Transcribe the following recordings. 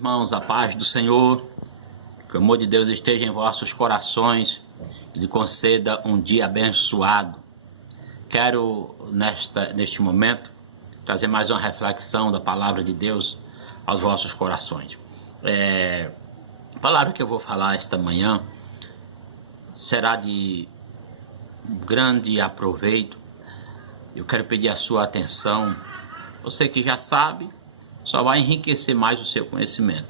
Irmãos, a paz do Senhor, que o amor de Deus esteja em vossos corações e lhe conceda um dia abençoado. Quero, neste momento, trazer mais uma reflexão da palavra de Deus aos vossos corações. A palavra que eu vou falar esta manhã será de grande aproveito. Eu quero pedir a sua atenção. Você que já sabe, só vai enriquecer mais o seu conhecimento.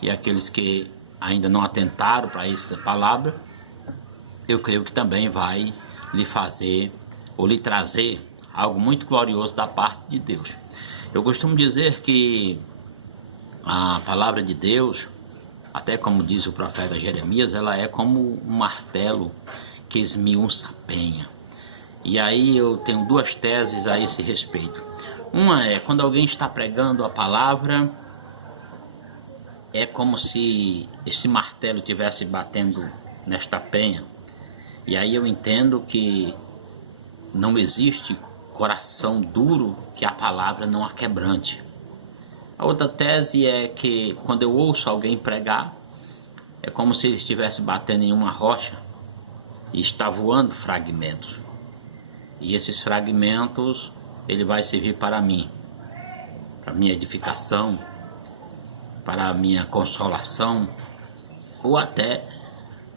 E aqueles que ainda não atentaram para essa palavra, eu creio que também vai lhe fazer ou lhe trazer algo muito glorioso da parte de Deus. Eu costumo dizer que a palavra de Deus, até como diz o profeta Jeremias, ela é como um martelo que esmiuça a penha. E aí eu tenho duas teses a esse respeito. Uma é, quando alguém está pregando a palavra, é como se esse martelo estivesse batendo nesta penha. E aí eu entendo que não existe coração duro que a palavra não a quebrante. A outra tese é que quando eu ouço alguém pregar, é como se ele estivesse batendo em uma rocha e está voando fragmentos. E esses fragmentos, ele vai servir para mim, para minha edificação, para a minha consolação ou até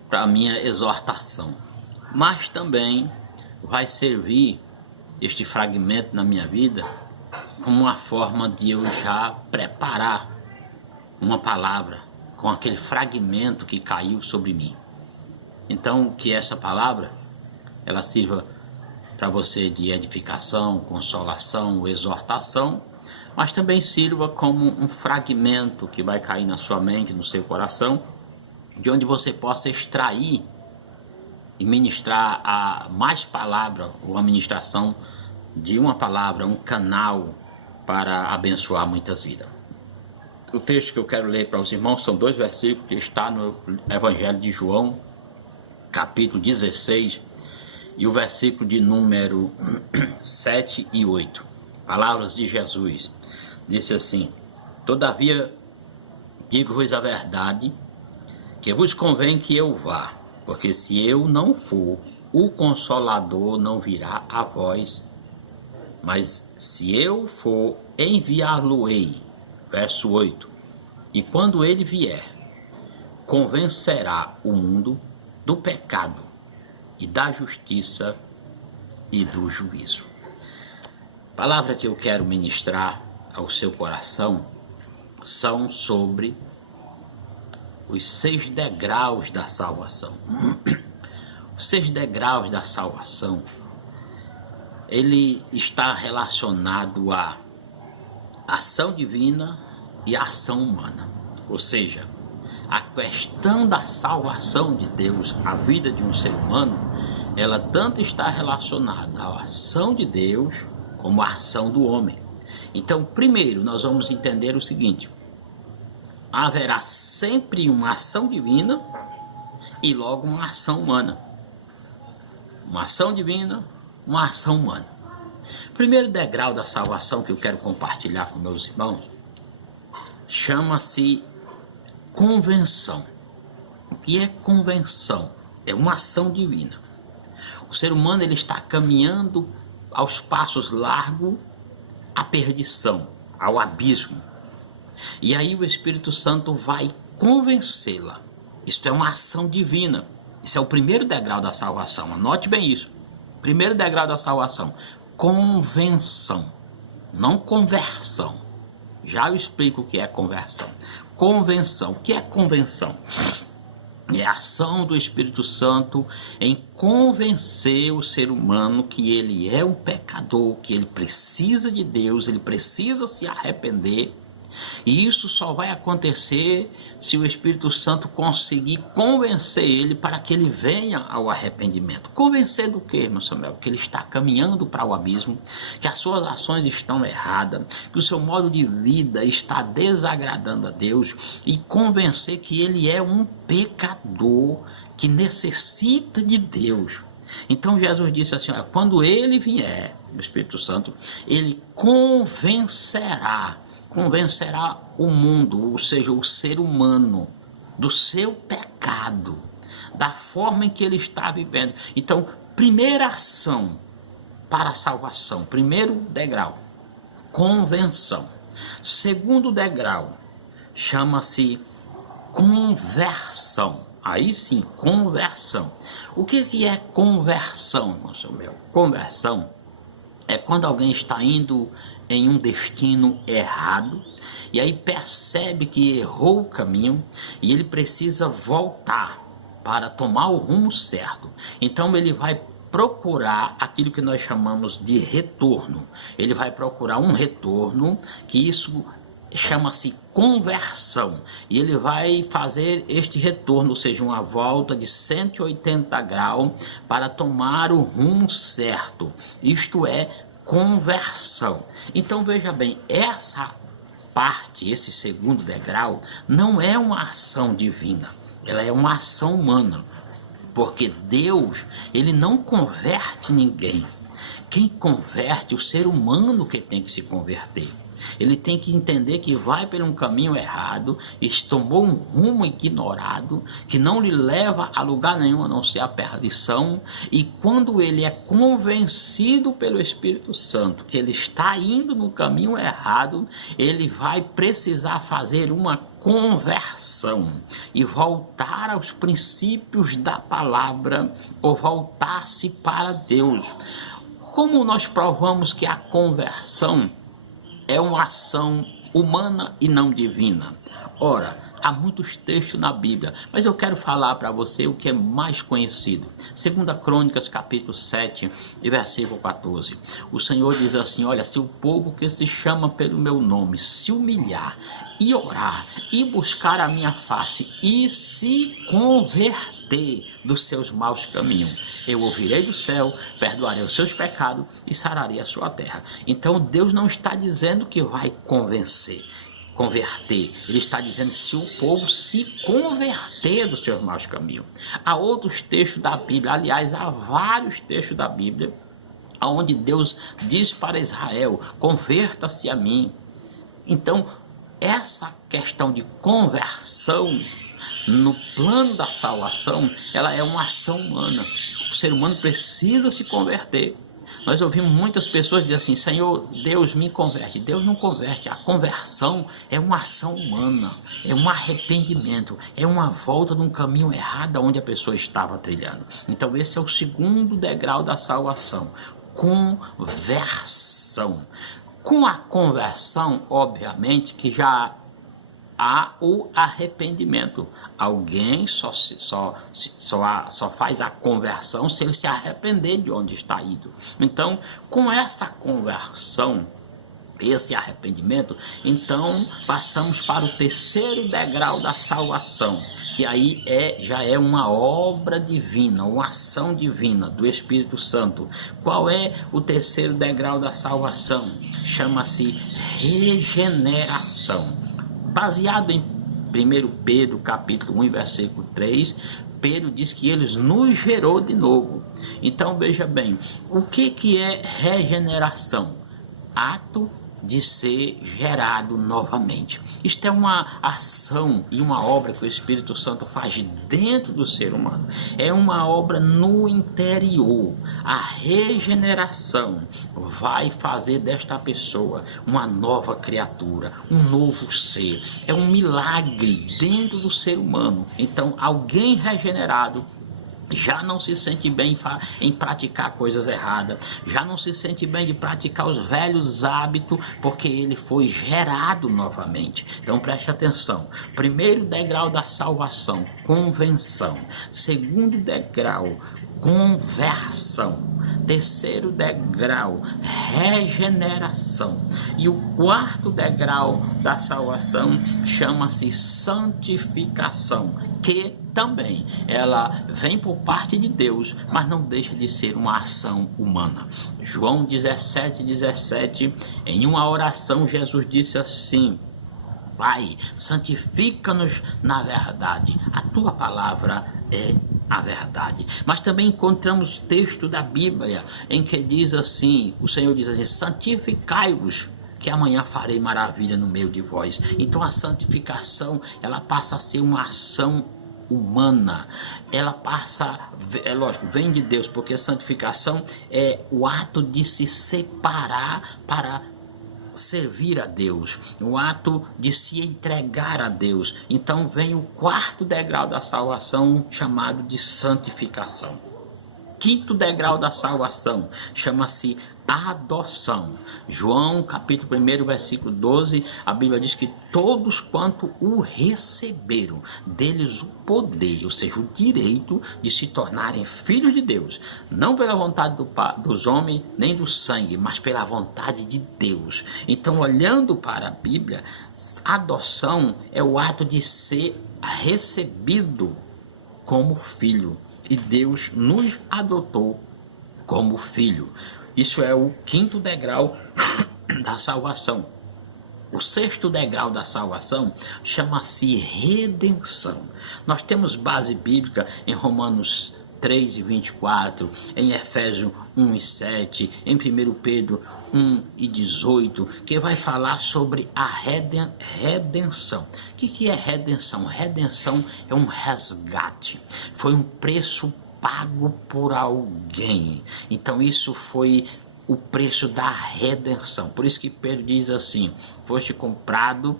para a minha exortação. Mas também vai servir este fragmento na minha vida como uma forma de eu já preparar uma palavra com aquele fragmento que caiu sobre mim. Então, que essa palavra ela sirva para você de edificação, consolação, exortação, mas também sirva como um fragmento que vai cair na sua mente, no seu coração, de onde você possa extrair e ministrar a mais palavra, ou a ministração de uma palavra, um canal para abençoar muitas vidas. O texto que eu quero ler para os irmãos são dois versículos que está no Evangelho de João, capítulo 16, e o versículo de número 7 e 8. Palavras de Jesus. Disse assim: todavia digo-vos a verdade, que vos convém que eu vá, porque se eu não for, o Consolador não virá a vós, mas se eu for, enviá-lo-ei. Verso 8. E quando ele vier, convencerá o mundo do pecado e da justiça e do juízo. A palavra que eu quero ministrar ao seu coração são sobre os 6 degraus da salvação. Os 6 degraus da salvação, ele está relacionado à ação divina e à ação humana. Ou seja, a questão da salvação de Deus, a vida de um ser humano, ela tanto está relacionada à ação de Deus como à ação do homem. Então, primeiro, nós vamos entender o seguinte: haverá sempre uma ação divina e logo uma ação humana. Uma ação divina, uma ação humana. O primeiro degrau da salvação que eu quero compartilhar com meus irmãos chama-se convenção. O que é convenção? É uma ação divina. O ser humano ele está caminhando aos passos largos à perdição, ao abismo. E aí o Espírito Santo vai convencê-la. Isto é uma ação divina. Isso é o primeiro degrau da salvação. Anote bem isso. Primeiro degrau da salvação. Convenção. Não conversão. Já eu explico o que é conversão. Convenção. O que é convenção? É a ação do Espírito Santo em convencer o ser humano que ele é um pecador, que ele precisa de Deus, ele precisa se arrepender. E isso só vai acontecer se o Espírito Santo conseguir convencer ele para que ele venha ao arrependimento. Convencer do quê, meu Samuel? Que ele está caminhando para o abismo, que as suas ações estão erradas, que o seu modo de vida está desagradando a Deus, e convencer que ele é um pecador que necessita de Deus. Então Jesus disse assim: quando ele vier, o Espírito Santo, ele convencerá convencerá o mundo, ou seja, o ser humano, do seu pecado, da forma em que ele está vivendo. Então, primeira ação para a salvação, primeiro degrau, convenção. Segundo degrau, chama-se conversão. Aí sim, conversão. O que é conversão, moço meu? Conversão é quando alguém está indo em um destino errado e aí percebe que errou o caminho e ele precisa voltar para tomar o rumo certo. Então ele vai procurar aquilo que nós chamamos de retorno. Ele vai procurar um retorno, que isso chama-se conversão, e ele vai fazer este retorno, ou seja, uma volta de 180 graus para tomar o rumo certo. Isto é conversão. Então veja bem, essa parte, esse segundo degrau, não é uma ação divina, ela é uma ação humana, porque Deus, ele não converte ninguém. Quem converte, o ser humano que tem que se converter. Ele tem que entender que vai por um caminho errado, e tomou um rumo ignorado, que não lhe leva a lugar nenhum a não ser a perdição. E quando ele é convencido pelo Espírito Santo que ele está indo no caminho errado, ele vai precisar fazer uma conversão e voltar aos princípios da palavra, ou voltar-se para Deus. Como nós provamos que a conversão é uma ação humana e não divina? Ora, há muitos textos na Bíblia, mas eu quero falar para você o que é mais conhecido. 2 Crônicas, capítulo 7, e versículo 14. O Senhor diz assim: olha, se o povo que se chama pelo meu nome se humilhar e orar e buscar a minha face e se converter dos seus maus caminhos, eu ouvirei do céu, perdoarei os seus pecados e sararei a sua terra. Então Deus não está dizendo que vai converter, ele está dizendo se o povo se converter dos seus maus caminhos. Há outros textos da Bíblia, aliás, há vários textos da Bíblia, onde Deus diz para Israel: converta-se a mim. Então, essa questão de conversão no plano da salvação, ela é uma ação humana. O ser humano precisa se converter. Nós ouvimos muitas pessoas dizer assim: Senhor, Deus me converte. Deus não converte. A conversão é uma ação humana, é um arrependimento, é uma volta de um caminho errado onde a pessoa estava trilhando. Então esse é o segundo degrau da salvação, conversão. Com a conversão, obviamente, que já há o arrependimento. Alguém só faz a conversão se ele se arrepender de onde está indo. Então, com essa conversão, esse arrependimento, então passamos para o terceiro degrau da salvação, que aí já é uma obra divina, uma ação divina do Espírito Santo. Qual é o terceiro degrau da salvação? Chama-se regeneração. Baseado em 1 Pedro capítulo 1, versículo 3, Pedro diz que ele nos gerou de novo. Então veja bem, o que é regeneração? Ato de ser gerado novamente. Isto é uma ação e uma obra que o Espírito Santo faz dentro do ser humano. É uma obra no interior. A regeneração vai fazer desta pessoa uma nova criatura, um novo ser. É um milagre dentro do ser humano. Então, alguém regenerado já não se sente bem em praticar coisas erradas, já não se sente bem de praticar os velhos hábitos, porque ele foi gerado novamente. Então preste atenção: primeiro degrau da salvação, convenção. Segundo degrau, conversão. Terceiro degrau, regeneração. E o quarto degrau da salvação chama-se santificação, que também ela vem por parte de Deus, mas não deixa de ser uma ação humana. João 17:17, em uma oração Jesus disse assim: Pai, santifica-nos na verdade, a tua palavra é a verdade. Mas também encontramos texto da Bíblia em que diz assim, o Senhor diz assim: santificai-vos que amanhã farei maravilha no meio de vós. Então a santificação, ela passa a ser uma ação humana, ela passa, é lógico, vem de Deus, porque santificação é o ato de se separar para servir a Deus, o ato de se entregar a Deus. Então vem o quarto degrau da salvação, chamado de santificação. Quinto degrau da salvação chama-se adoção. João capítulo 1, versículo 12, a Bíblia diz que todos quanto o receberam, deles o poder, ou seja, o direito de se tornarem filhos de Deus, não pela vontade dos homens, nem do sangue, mas pela vontade de Deus. Então, olhando para a Bíblia, adoção é o ato de ser recebido como filho, e Deus nos adotou como filho. Isso é o quinto degrau da salvação. O sexto degrau da salvação chama-se redenção. Nós temos base bíblica em Romanos 3 e 24, em Efésios 1 e 7, em 1 Pedro 1 e 18, que vai falar sobre a redenção. O que é redenção? Redenção é um resgate, foi um preço pago por alguém. Então isso foi o preço da redenção. Por isso que Pedro diz assim: foste comprado,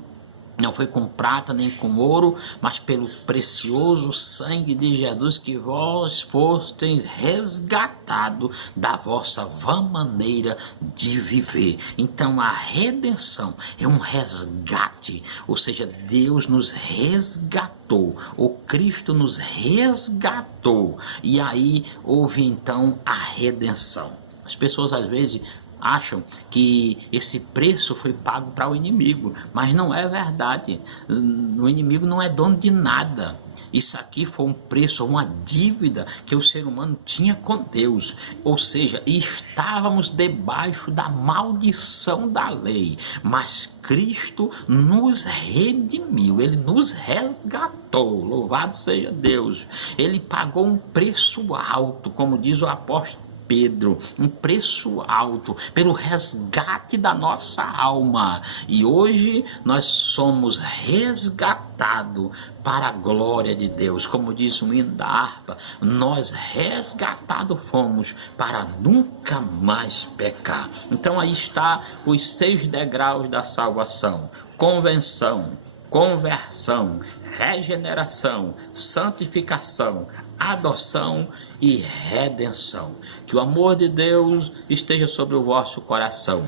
não foi com prata nem com ouro, mas pelo precioso sangue de Jesus, que vós fostes resgatado da vossa vã maneira de viver. Então a redenção é um resgate, ou seja, Deus nos resgatou, o Cristo nos resgatou, e aí houve então a redenção. As pessoas às vezes acham que esse preço foi pago para o inimigo, mas não é verdade. O inimigo não é dono de nada. Isso aqui foi um preço, uma dívida que o ser humano tinha com Deus, ou seja, estávamos debaixo da maldição da lei, mas Cristo nos redimiu, Ele nos resgatou, louvado seja Deus. Ele pagou um preço alto, como diz o apóstolo Pedro, um preço alto pelo resgate da nossa alma, e hoje nós somos resgatados para a glória de Deus. Como diz o hino da harpa, nós resgatados fomos para nunca mais pecar. Então aí está os 6 degraus da salvação: convenção, conversão, regeneração, santificação, adoção e redenção. Que o amor de Deus esteja sobre o vosso coração,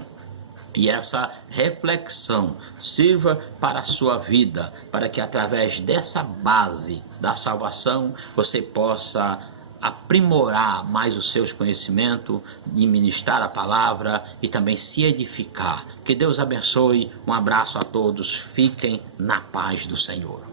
e essa reflexão sirva para a sua vida, para que através dessa base da salvação você possa aprimorar mais os seus conhecimentos, de ministrar a palavra e também se edificar. Que Deus abençoe, um abraço a todos, fiquem na paz do Senhor.